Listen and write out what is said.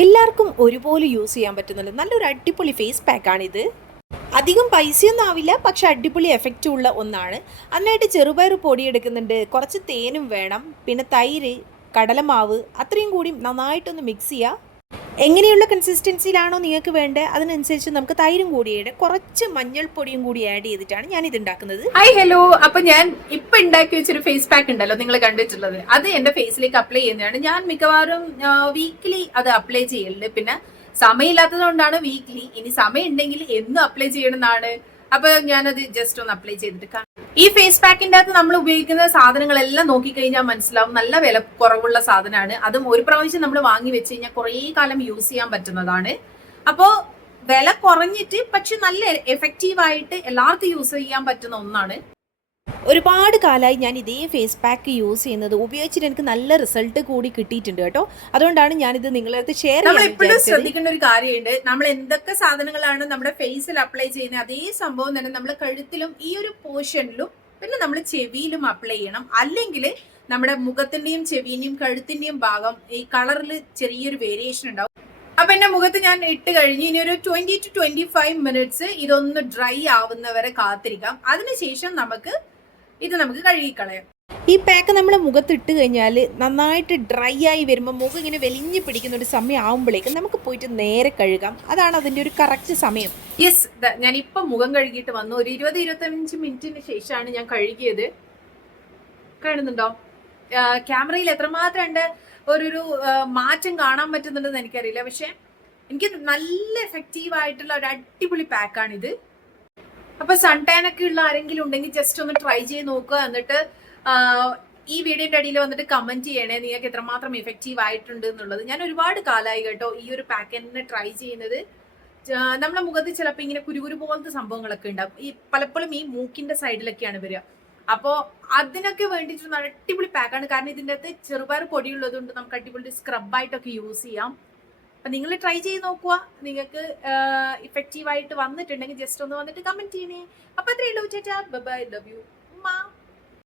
എല്ലാവർക്കും ഒരുപോലെ യൂസ് ചെയ്യാൻ പറ്റുന്നുണ്ട്. നല്ലൊരു അടിപൊളി ഫേസ് പാക്കാണിത്. അധികം പൈസയൊന്നും ആവില്ല, പക്ഷെ അടിപൊളി എഫക്റ്റ് ഉള്ള ഒന്നാണ്. അതിനായിട്ട് ചെറുപയർ പൊടി എടുക്കുന്നുണ്ട്, കുറച്ച് തേനും വേണം, പിന്നെ തൈര്, കടലമാവ്, അത്രയും കൂടി നന്നായിട്ടൊന്ന് മിക്സ് ചെയ്യുക. എങ്ങനെയുള്ള കൺസിസ്റ്റൻസിയിലാണോ നിങ്ങൾക്ക് വേണ്ടത് അതിനനുസരിച്ച് നമുക്ക് തൈരും കൂടി ഇടും. കുറച്ച് മഞ്ഞൾപ്പൊടിയും കൂടി ആഡ് ചെയ്തിട്ടാണ് ഞാൻ ഇത് ഉണ്ടാക്കുന്നത്. Hi hello. അപ്പൊ ഞാൻ ഇപ്പൊ ഉണ്ടാക്കി വെച്ചൊരു ഫേസ് പാക്ക് ഉണ്ടല്ലോ നിങ്ങൾ കണ്ടിട്ടുള്ളത്, അത് എന്റെ ഫേസിലേക്ക് അപ്ലൈ ചെയ്യുന്നതാണ്. ഞാൻ മിക്കവാറും വീക്ക്ലി അത് അപ്ലൈ ചെയ്യലുണ്ട്. പിന്നെ സമയമില്ലാത്തത് കൊണ്ടാണ് വീക്ക്ലി. ഇനി സമയം ഉണ്ടെങ്കിൽ എന്നും അപ്ലൈ ചെയ്യണമെന്നാണ്. അപ്പൊ ഞാനത് ജസ്റ്റ് ഒന്ന് അപ്ലൈ ചെയ്തിട്ട് ഈ ഫേസ് പാക്കിന്റെ അകത്ത് നമ്മൾ ഉപയോഗിക്കുന്ന സാധനങ്ങളെല്ലാം നോക്കിക്കഴിഞ്ഞാൽ മനസ്സിലാവും നല്ല വില കുറവുള്ള സാധനമാണ്. അതും ഒരു പ്രാവശ്യം നമ്മൾ വാങ്ങി വെച്ച് കഴിഞ്ഞാൽ കുറേ കാലം യൂസ് ചെയ്യാൻ പറ്റുന്നതാണ്. അപ്പോ വില കുറഞ്ഞിട്ട് പക്ഷെ നല്ല എഫക്റ്റീവായിട്ട് എല്ലാവർക്കും യൂസ് ചെയ്യാൻ പറ്റുന്ന ഒന്നാണ്. ഒരുപാട് കാലമായി ഞാൻ ഇതേ ഫേസ് പാക്ക് യൂസ് ചെയ്യുന്നത്, ഉപയോഗിച്ചിട്ട് എനിക്ക് നല്ല റിസൾട്ട് കൂടി കിട്ടിയിട്ടുണ്ട് കേട്ടോ. അതുകൊണ്ടാണ് ഞാനിത് നിങ്ങളുടെ അടുത്ത് ഷെയർ ചെയ്യാൻ. നമ്മൾ എപ്പോഴും ശ്രദ്ധിക്കേണ്ട ഒരു കാര്യമുണ്ട്, നമ്മൾ എന്തൊക്കെ സാധനങ്ങളാണ് നമ്മുടെ ഫേസിൽ അപ്ലൈ ചെയ്യുന്നത് അതേ സംഭവം തന്നെ നമ്മുടെ കഴുത്തിലും ഈ ഒരു പോർഷനിലും പിന്നെ നമ്മൾ ചെവിയിലും അപ്ലൈ ചെയ്യണം. അല്ലെങ്കിൽ നമ്മുടെ മുഖത്തിന്റെയും ചെവിന്റെയും കഴുത്തിന്റെയും ഭാഗം ഈ കളറിൽ ചെറിയൊരു വേരിയേഷൻ ഉണ്ടാവും. അപ്പൊ എന്റെ മുഖത്ത് ഞാൻ ഇട്ട് കഴിഞ്ഞ് ഇനി ഒരു 20 to 25 മിനിറ്റ്സ് ഇതൊന്ന് ഡ്രൈ ആവുന്നവരെ കാത്തിരിക്കാം. അതിനുശേഷം നമുക്ക് കഴുകിക്കളയാം. ഈ പാക്ക് നമ്മൾ മുഖത്തിട്ട് കഴിഞ്ഞാൽ നന്നായിട്ട് ഡ്രൈ ആയി വരുമ്പോൾ മുഖം ഇങ്ങനെ വലിഞ്ഞു പിടിക്കുന്ന ഒരു സമയം ആവുമ്പോഴേക്കും നമുക്ക് പോയിട്ട് നേരെ കഴുകാം. അതാണ് അതിൻ്റെ ഒരു കറക്റ്റ് സമയം. യെസ്, ഞാൻ ഇപ്പം മുഖം കഴുകിയിട്ട് വന്നു. ഒരു 20-25 മിനിറ്റിന് ശേഷമാണ് ഞാൻ കഴുകിയത്. കാണുന്നുണ്ടോ ക്യാമറയിൽ എത്രമാത്രം ഉണ്ട് ഒരു മാറ്റം കാണാൻ പറ്റുന്നുണ്ടെന്ന് എനിക്കറിയില്ല. പക്ഷെ എനിക്ക് നല്ല എഫക്റ്റീവ് ആയിട്ടുള്ള ഒരു അടിപൊളി പാക്കാണിത്. അപ്പൊ സൺ ടാൻ ഒക്കെ ഉള്ള ആരെങ്കിലും ഉണ്ടെങ്കിൽ ജസ്റ്റ് ഒന്ന് ട്രൈ ചെയ്ത് നോക്കുക. എന്നിട്ട് ഈ വീഡിയോന്റെ അടിയിൽ വന്നിട്ട് കമന്റ് ചെയ്യണേ നിങ്ങൾക്ക് എത്രമാത്രം എഫക്റ്റീവ് ആയിട്ടുണ്ട് എന്നുള്ളത്. ഞാൻ ഒരുപാട് കാലമായി കേട്ടോ ഈ ഒരു പാക്ക് തന്നെ ട്രൈ ചെയ്യുന്നത്. നമ്മളെ മുഖത്ത് ചിലപ്പോൾ ഇങ്ങനെ കുരുകുരു പോലത്തെ സംഭവങ്ങളൊക്കെ ഉണ്ടാവും. ഈ പലപ്പോഴും ഈ മൂക്കിന്റെ സൈഡിലൊക്കെയാണ് വരിക. അപ്പോൾ അതിനൊക്കെ വേണ്ടിയിട്ടുള്ള അടിപൊളി പാക്കാണ്. കാരണം ഇതിൻ്റെ അകത്ത് ചെറുപയർ പൊടിയുള്ളത് കൊണ്ട് നമുക്ക് അടിപൊളി സ്ക്രബായിട്ടൊക്കെ യൂസ് ചെയ്യാം. അപ്പൊ നിങ്ങൾ ട്രൈ ചെയ്ത് നോക്കുക. നിങ്ങൾക്ക് ഇഫക്റ്റീവ് ആയിട്ട് വന്നിട്ടുണ്ടെങ്കിൽ ജസ്റ്റ് ഒന്ന് വന്നിട്ട് കമന്റ് ചെയ്യണേ. അപ്പൊ അത്രയേ ഉള്ളൂ. ചേട്ടാ ബൈ, ലവ് യു.